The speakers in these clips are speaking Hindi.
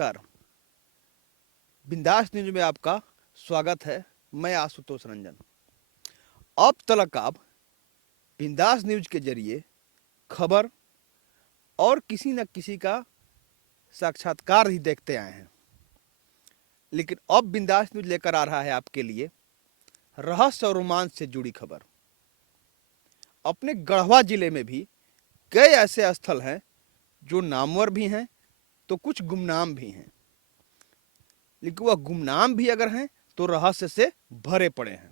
नमस्कार। बिंदास न्यूज में आपका स्वागत है। मैं आशुतोष रंजन। अब तक आप बिंदास न्यूज के जरिए खबर और किसी न किसी का साक्षात्कार ही देखते आए हैं, लेकिन अब बिंदास न्यूज लेकर आ रहा है आपके लिए रहस्य और रोमांच से जुड़ी खबर। अपने गढ़वा जिले में भी कई ऐसे स्थल हैं जो नामवर भी हैं तो कुछ गुमनाम भी हैं, लेकिन वह गुमनाम भी अगर हैं तो रहस्य से भरे पड़े हैं।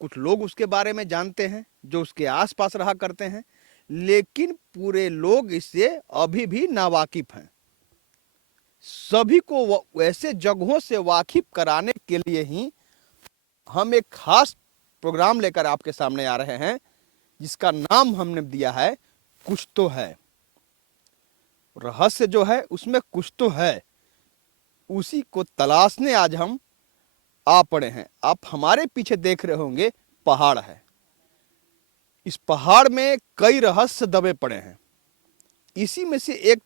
कुछ लोग उसके बारे में जानते हैं जो उसके आसपास रहा करते हैं, लेकिन पूरे लोग इससे अभी भी नावाकिफ हैं। सभी को वैसे जगहों से वाकिफ कराने के लिए ही हम एक खास प्रोग्राम लेकर आपके सामने आ रहे हैं, जिसका नाम हमने दिया है कुछ तो है। रहस्य जो है उसमें कुछ तो है, उसी को तलाशने आज हम आ पड़े हैं। आप हमारे पीछे देख रहे होंगे पहाड़ है। इस पहाड़ में कई रहस्य दबे पड़े हैं। इसी में से एक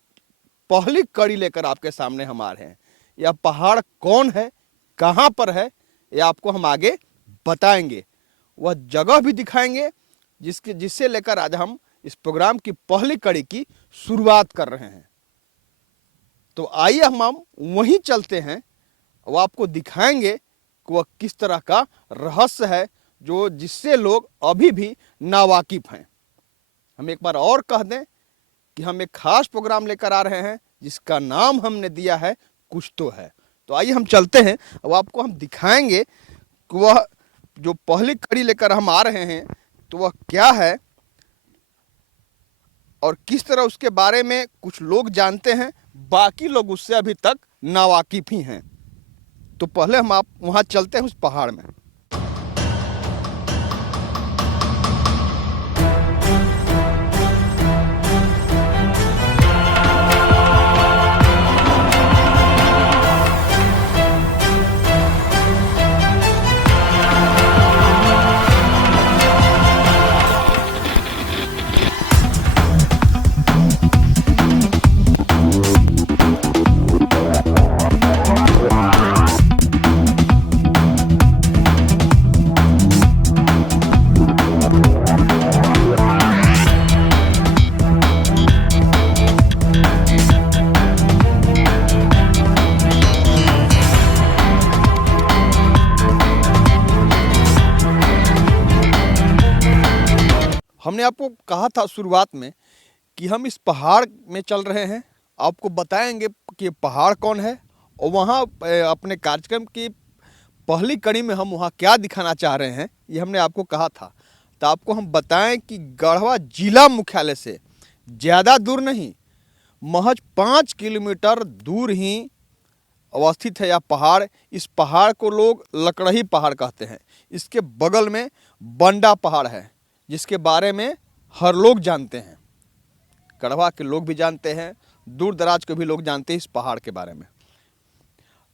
पहली कड़ी लेकर आपके सामने हम आ रहे हैं। यह पहाड़ कौन है, कहां पर है, यह आपको हम आगे बताएंगे। वह जगह भी दिखाएंगे जिससे लेकर आज हम इस प्रोग्राम की पहली कड़ी की शुरुआत कर रहे हैं। तो आइए हम वहीं चलते हैं, वो आपको दिखाएंगे कि वह किस तरह का रहस्य है जो जिससे लोग अभी भी नावाकिफ हैं। हम एक बार और कह दें कि हम एक खास प्रोग्राम लेकर आ रहे हैं जिसका नाम हमने दिया है कुछ तो है। तो आइए हम चलते हैं, अब आपको हम दिखाएंगे कि वह जो पहली कड़ी लेकर हम आ रहे हैं तो वह क्या है और किस तरह उसके बारे में कुछ लोग जानते हैं, बाकी लोग उससे अभी तक नावाकिफ ही हैं। तो पहले हम आप वहां चलते हैं उस पहाड़ में। हमने आपको कहा था शुरुआत में कि हम इस पहाड़ में चल रहे हैं, आपको बताएंगे कि पहाड़ कौन है और वहाँ अपने कार्यक्रम की पहली कड़ी में हम वहाँ क्या दिखाना चाह रहे हैं, ये हमने आपको कहा था। तो आपको हम बताएं कि गढ़वा जिला मुख्यालय से ज़्यादा दूर नहीं, महज 5 किलोमीटर दूर ही अवस्थित है यह पहाड़। इस पहाड़ को लोग लकड़ही पहाड़ कहते हैं। इसके बगल में बंडा पहाड़ है, जिसके बारे में हर लोग जानते हैं। गढ़वा के लोग भी जानते हैं, दूर दराज के भी लोग जानते हैं इस पहाड़ के बारे में।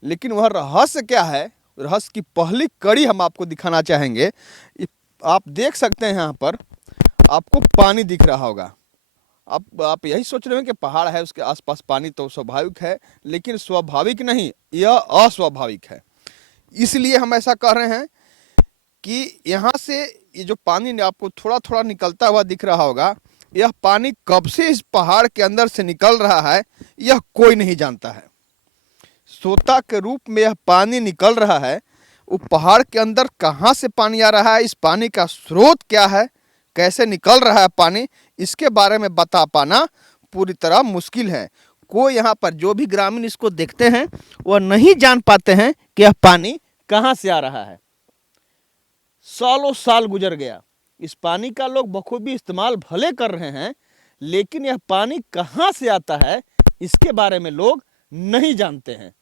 लेकिन वह रहस्य क्या है, रहस्य की पहली कड़ी हम आपको दिखाना चाहेंगे। आप देख सकते हैं यहाँ पर आपको पानी दिख रहा होगा। आप यही सोच रहे हैं कि पहाड़ है उसके आसपास पानी तो स्वाभाविक है, लेकिन स्वाभाविक नहीं, यह अस्वाभाविक है। इसलिए हम ऐसा कह रहे हैं कि यहाँ से ये जो पानी आपको थोड़ा थोड़ा निकलता हुआ दिख रहा होगा, यह पानी कब से इस पहाड़ के अंदर से निकल रहा है यह कोई नहीं जानता है। सोता के रूप में यह पानी निकल रहा है। वो पहाड़ के अंदर कहाँ से पानी आ रहा है, इस पानी का स्रोत क्या है, कैसे निकल रहा है पानी, इसके बारे में बता पाना पूरी तरह मुश्किल है। कोई यहाँ पर जो भी ग्रामीण इसको देखते हैं वह नहीं जान पाते हैं कि यह पानी कहाँ से आ रहा है। सालों साल गुजर गया, इस पानी का लोग बखूबी इस्तेमाल भले कर रहे हैं, लेकिन यह पानी कहाँ से आता है इसके बारे में लोग नहीं जानते हैं।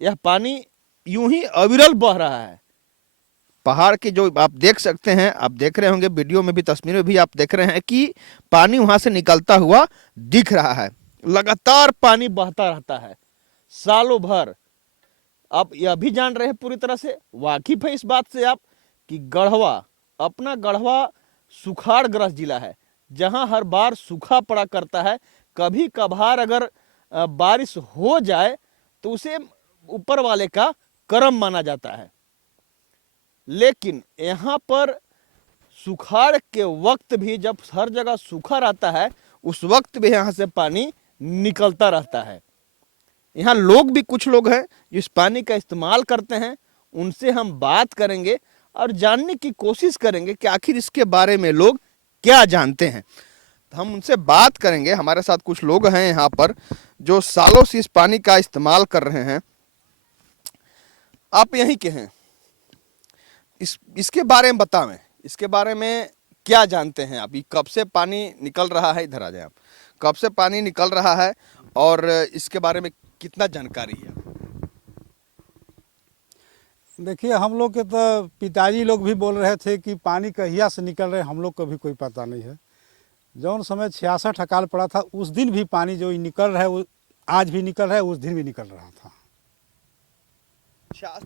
यह पानी यूं ही अविरल बह रहा है। पहाड़ की जो आप देख सकते हैं, आप देख रहे होंगे वीडियो में भी, तस्वीर में भी आप देख रहे हैं कि पानी वहां से निकलता हुआ दिख रहा है। लगातार पानी बहता रहता है सालों भर। आप यह भी जान रहे हैं, पूरी तरह से वाकिफ है इस बात से आप कि अपना गढ़वा सुखाड़ग्रस्त जिला है, जहां हर बार सूखा पड़ा करता है। कभी कभार अगर बारिश हो जाए तो उसे ऊपर वाले का करम माना जाता है। लेकिन यहाँ पर सुखाड़ के वक्त भी जब हर जगह सूखा रहता है, उस वक्त भी यहाँ से पानी निकलता रहता है। यहाँ लोग भी कुछ लोग हैं जो इस पानी का इस्तेमाल करते हैं, उनसे हम बात करेंगे और जानने की कोशिश करेंगे कि आखिर इसके बारे में लोग क्या जानते हैं। तो हम उनसे बात करेंगे। हमारे साथ कुछ लोग हैं यहाँ पर जो सालों से इस पानी का इस्तेमाल कर रहे हैं। आप यहीं के हैं, इसके बारे में बतावें, इसके बारे में क्या जानते हैं आप? कब से पानी निकल रहा है? इधर आ जाए आप। कब से पानी निकल रहा है और इसके बारे में कितना जानकारी है? देखिए, हम लोग के तो पिताजी लोग भी बोल रहे थे कि पानी कहिया से निकल रहे, हम लोग को भी कोई पता नहीं है। जौन समय 66 अकाल पड़ा था उस दिन भी पानी जो निकल रहा है वो आज भी निकल रहा है, उस दिन भी निकल रहा था।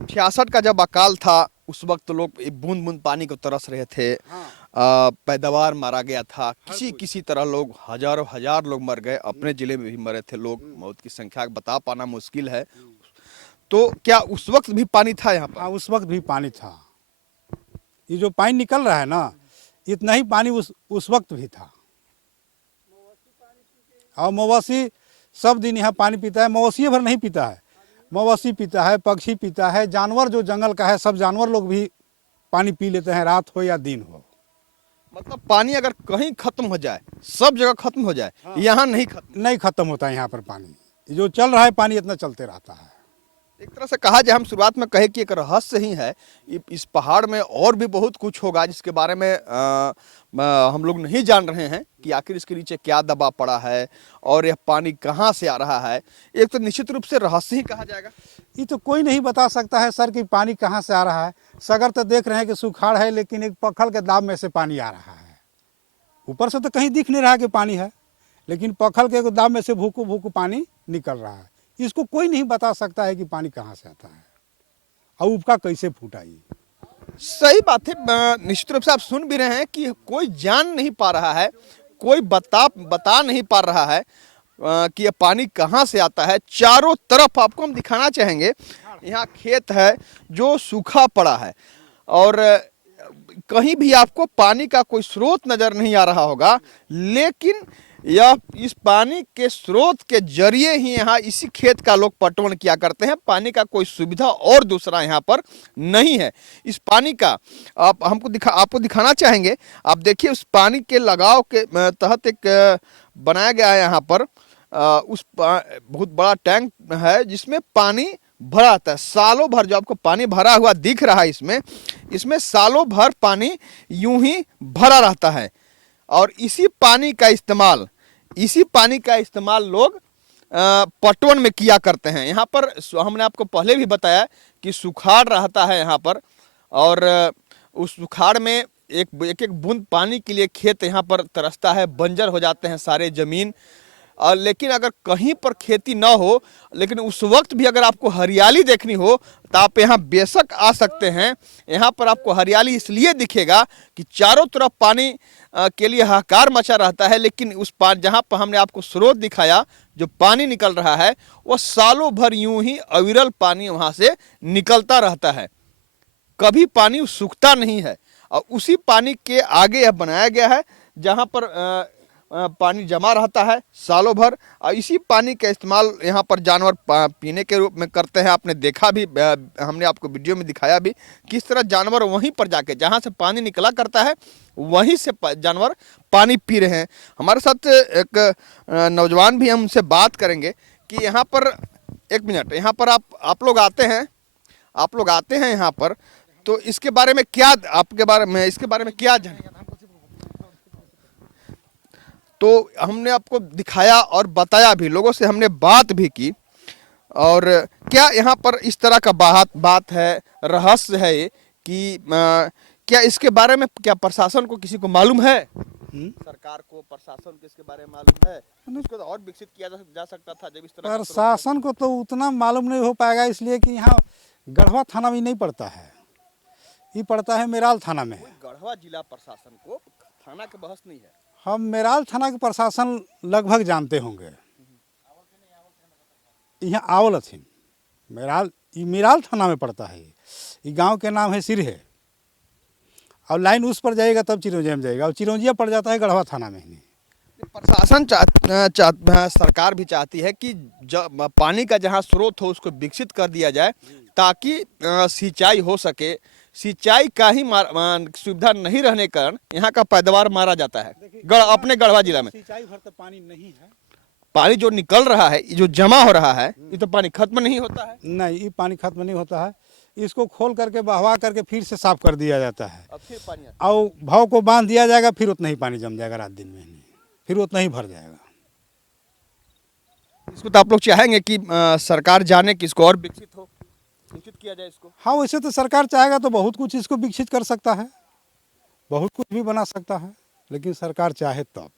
66 का जब अकाल था उस वक्त लोग बूंद बूंद पानी को तरस रहे थे। पैदावार मारा गया था, किसी तरह लोग हजारों हजार लोग मर गए। अपने जिले में भी मरे थे लोग, मौत की संख्या बता पाना मुश्किल है। तो क्या उस वक्त भी पानी था यहाँ पर? हाँ, उस वक्त भी पानी था। ये जो पानी निकल रहा है ना, इतना ही पानी उस वक्त भी था। और मवेशी सब दिन यहाँ पानी पीता है। मवेशी भर नहीं पीता है, मवेशी पीता है, पक्षी पीता है, जानवर जो जंगल का है सब जानवर लोग भी पानी पी लेते हैं, रात हो या दिन हो। मतलब पानी अगर कहीं खत्म हो जाए, सब जगह खत्म हो जाए, हाँ। यहाँ नहीं खत्म होता है। यहाँ पर पानी जो चल रहा है, पानी इतना चलते रहता है। एक तरह से कहा जाए, हम शुरुआत में कहे कि एक रहस्य ही है। इस पहाड़ में और भी बहुत कुछ होगा जिसके बारे में हम लोग नहीं जान रहे हैं कि आखिर इसके नीचे क्या दबा पड़ा है और यह पानी कहाँ से आ रहा है। एक तो निश्चित रूप से रहस्य ही कहा जाएगा। ये तो कोई नहीं बता सकता है सर कि पानी कहाँ से आ रहा है। सगर तो देख रहे हैं कि सुखाड़ है, लेकिन एक पत्थर के दाब में से पानी आ रहा है। ऊपर से तो कहीं दिख नहीं रहा कि पानी है, लेकिन पत्थर के दाब में से भूकू भूकू पानी निकल रहा है। इसको कोई नहीं बता सकता है कि पानी कहाँ से आता है और उपका कैसे फूटा। ये सही बात है। निश्चित रूप से आप सुन भी रहे हैं कि कोई जान नहीं पा रहा है, कोई बता नहीं पा रहा है कि यह पानी कहाँ से आता है। चारों तरफ आपको हम दिखाना चाहेंगे। यहाँ खेत है जो सूखा पड़ा है और कहीं भी आपको पानी का कोई स्रोत नजर नहीं आ रहा होगा, लेकिन यह इस पानी के स्रोत के जरिए ही यहाँ इसी खेत का लोग पटवन किया करते हैं। पानी का कोई सुविधा और दूसरा यहाँ पर नहीं है। इस पानी का आपको दिखाना चाहेंगे। आप देखिए, उस पानी के लगाव के तहत एक बनाया गया है यहाँ पर बहुत बड़ा टैंक है जिसमें पानी भरा रहता है सालों भर। जो आपको पानी भरा हुआ दिख रहा है, इसमें सालों भर पानी यूं ही भरा रहता है और इसी पानी का इस्तेमाल लोग पटवन में किया करते हैं। यहाँ पर हमने आपको पहले भी बताया कि सुखाड़ रहता है यहाँ पर और उस सुखाड़ में एक बूंद पानी के लिए खेत यहाँ पर तरसता है, बंजर हो जाते हैं सारे जमीन। लेकिन अगर कहीं पर खेती ना हो, लेकिन उस वक्त भी अगर आपको हरियाली देखनी हो तो आप यहाँ बेशक आ सकते हैं। यहाँ पर आपको हरियाली इसलिए दिखेगा कि चारों तरफ पानी के लिए हाहाकार मचा रहता है, लेकिन उस पानी जहाँ पर हमने आपको स्रोत दिखाया, जो पानी निकल रहा है, वह सालों भर यूं ही अविरल पानी वहाँ से निकलता रहता है। कभी पानी सूखता नहीं है और उसी पानी के आगे यह बनाया गया है जहाँ पर पानी जमा रहता है सालों भर। और इसी पानी का इस्तेमाल यहाँ पर जानवर पीने के रूप में करते हैं। आपने देखा भी, हमने आपको वीडियो में दिखाया भी किस तरह जानवर वहीं पर जाके जहाँ से पानी निकला करता है वहीं से जानवर पानी पी रहे हैं। हमारे साथ एक नौजवान भी, हम उनसे बात करेंगे कि यहाँ पर एक मिनट, यहाँ पर आप लोग आते हैं यहाँ पर, तो इसके बारे में क्या इसके बारे में क्या जाने? तो हमने आपको दिखाया और बताया भी, लोगों से हमने बात भी की। और क्या यहाँ पर इस तरह का बात है, रहस्य है कि क्या इसके बारे में क्या प्रशासन को किसी को मालूम है? सरकार को, प्रशासन को इसके बारे में मालूम है? इसको तो और विकसित किया जा सकता था जब इस तरह। प्रशासन को तो उतना मालूम नहीं हो पाएगा, इसलिए कि यहाँ गढ़वा थाना में नहीं पड़ता है, ये पड़ता है मेराल थाना में। गढ़वा जिला प्रशासन को थाना के बहस नहीं है। हम मेराल थाना के प्रशासन लगभग जानते होंगे। यहाँ आवल हथिन मेराल थाना में पड़ता है। ये गांव के नाम है सिरहे, और लाइन उस पर जाएगा तब चिरौंजिया में जाएगा, और चिरौंजिया पड़ जाता है गढ़वा थाना में ही। प्रशासन सरकार भी चाहती है कि पानी का जहाँ स्रोत हो उसको विकसित कर दिया जाए ताकि सिंचाई हो सके। सिंचाई का ही सुविधा नहीं रहने के कारण यहाँ का पैदावार मारा जाता है। अपने गढ़वा जिला में सिंचाई भर तो पानी नहीं है। पानी जो निकल रहा है, जो जमा हो रहा है, ये तो पानी खत्म नहीं होता है। नहीं, ये पानी खत्म नहीं होता है। इसको खोल करके बहवा करके फिर से साफ कर दिया जाता है, अब फिर पानी और भाव को बांध दिया जाएगा, फिर उतना ही पानी जम जाएगा रात दिन में, नहीं फिर उतना ही भर जाएगा। इसको तो आप लोग चाहेंगे कि सरकार जाने कि इसको और विकसित किया जाए इसको। हाँ, वैसे तो सरकार चाहेगा तो बहुत कुछ इसको विकसित कर सकता है, बहुत कुछ भी बना सकता है, लेकिन सरकार चाहे तब।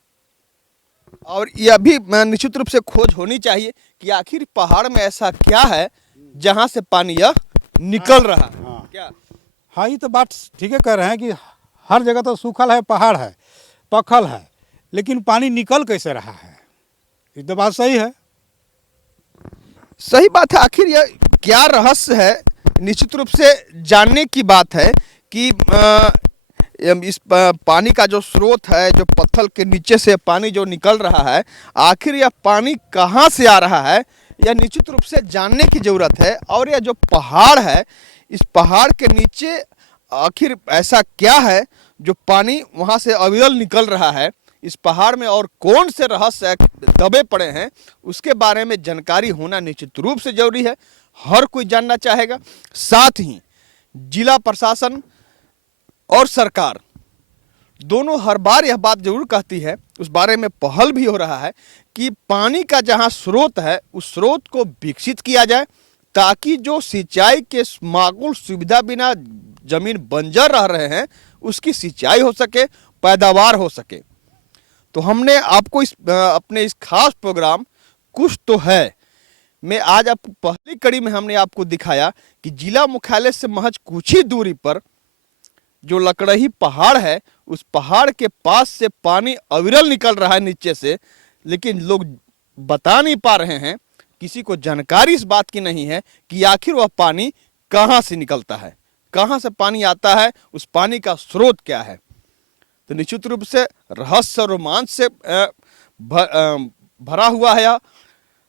और यह भी निश्चित रूप से खोज होनी चाहिए कि आखिर पहाड़ में ऐसा क्या है जहां से पानी यह निकल रहा है। हाँ। क्या? हाँ, ये तो बात ठीक है कह रहे हैं कि हर जगह तो सूखल है, पहाड़ है, पखल है, लेकिन पानी निकल कैसे रहा है, ये तो बात सही है। सही बात है। आखिर यह क्या रहस्य है, निश्चित रूप से जानने की बात है कि इस पानी का जो स्रोत है, जो पत्थर के नीचे से पानी जो निकल रहा है, आखिर यह पानी कहाँ से आ रहा है, यह निश्चित रूप से जानने की ज़रूरत है। और यह जो पहाड़ है, इस पहाड़ के नीचे आखिर ऐसा क्या है जो पानी वहाँ से अविरल निकल रहा है। इस पहाड़ में और कौन से रहस्य दबे पड़े हैं, उसके बारे में जानकारी होना निश्चित रूप से जरूरी है। हर कोई जानना चाहेगा। साथ ही जिला प्रशासन और सरकार दोनों हर बार यह बात जरूर कहती है, उस बारे में पहल भी हो रहा है कि पानी का जहां स्रोत है उस स्रोत को विकसित किया जाए ताकि जो सिंचाई के माकूल सुविधा बिना जमीन बंजर रह रहे हैं उसकी सिंचाई हो सके, पैदावार हो सके। तो हमने आपको अपने इस खास प्रोग्राम कुछ तो है में आज आपको पहली कड़ी में हमने आपको दिखाया कि जिला मुख्यालय से महज कुछ ही दूरी पर जो लकड़ही पहाड़ है, उस पहाड़ के पास से पानी अविरल निकल रहा है नीचे से, लेकिन लोग बता नहीं पा रहे हैं, किसी को जानकारी इस बात की नहीं है कि आखिर वह पानी कहाँ से निकलता है, कहाँ से पानी आता है, उस पानी का स्रोत क्या है। तो निश्चित रूप से रहस्य और रोमांच से भरा हुआ है यह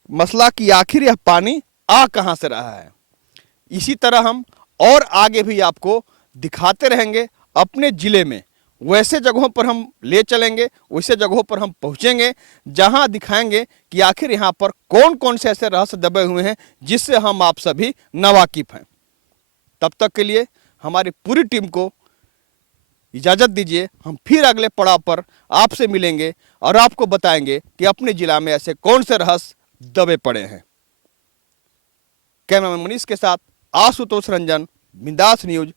मसला कि आखिर यह पानी आ कहाँ से रहा है। इसी तरह हम और आगे भी आपको दिखाते रहेंगे अपने ज़िले में। वैसे जगहों पर हम ले चलेंगे, वैसे जगहों पर हम पहुंचेंगे जहां दिखाएंगे कि आखिर यहां पर कौन कौन से ऐसे रहस्य दबे हुए हैं जिससे हम आप सभी नावाकिफ हैं। तब तक के लिए हमारी पूरी टीम को इजाज़त दीजिए। हम फिर अगले पड़ाव पर आपसे मिलेंगे और आपको बताएंगे कि अपने जिला में ऐसे कौन से रहस्य दबे पड़े हैं। कैमरामैन मनीष के साथ आशुतोष रंजन, बिंदास न्यूज,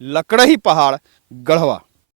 लकड़ही पहाड़, गढ़वा।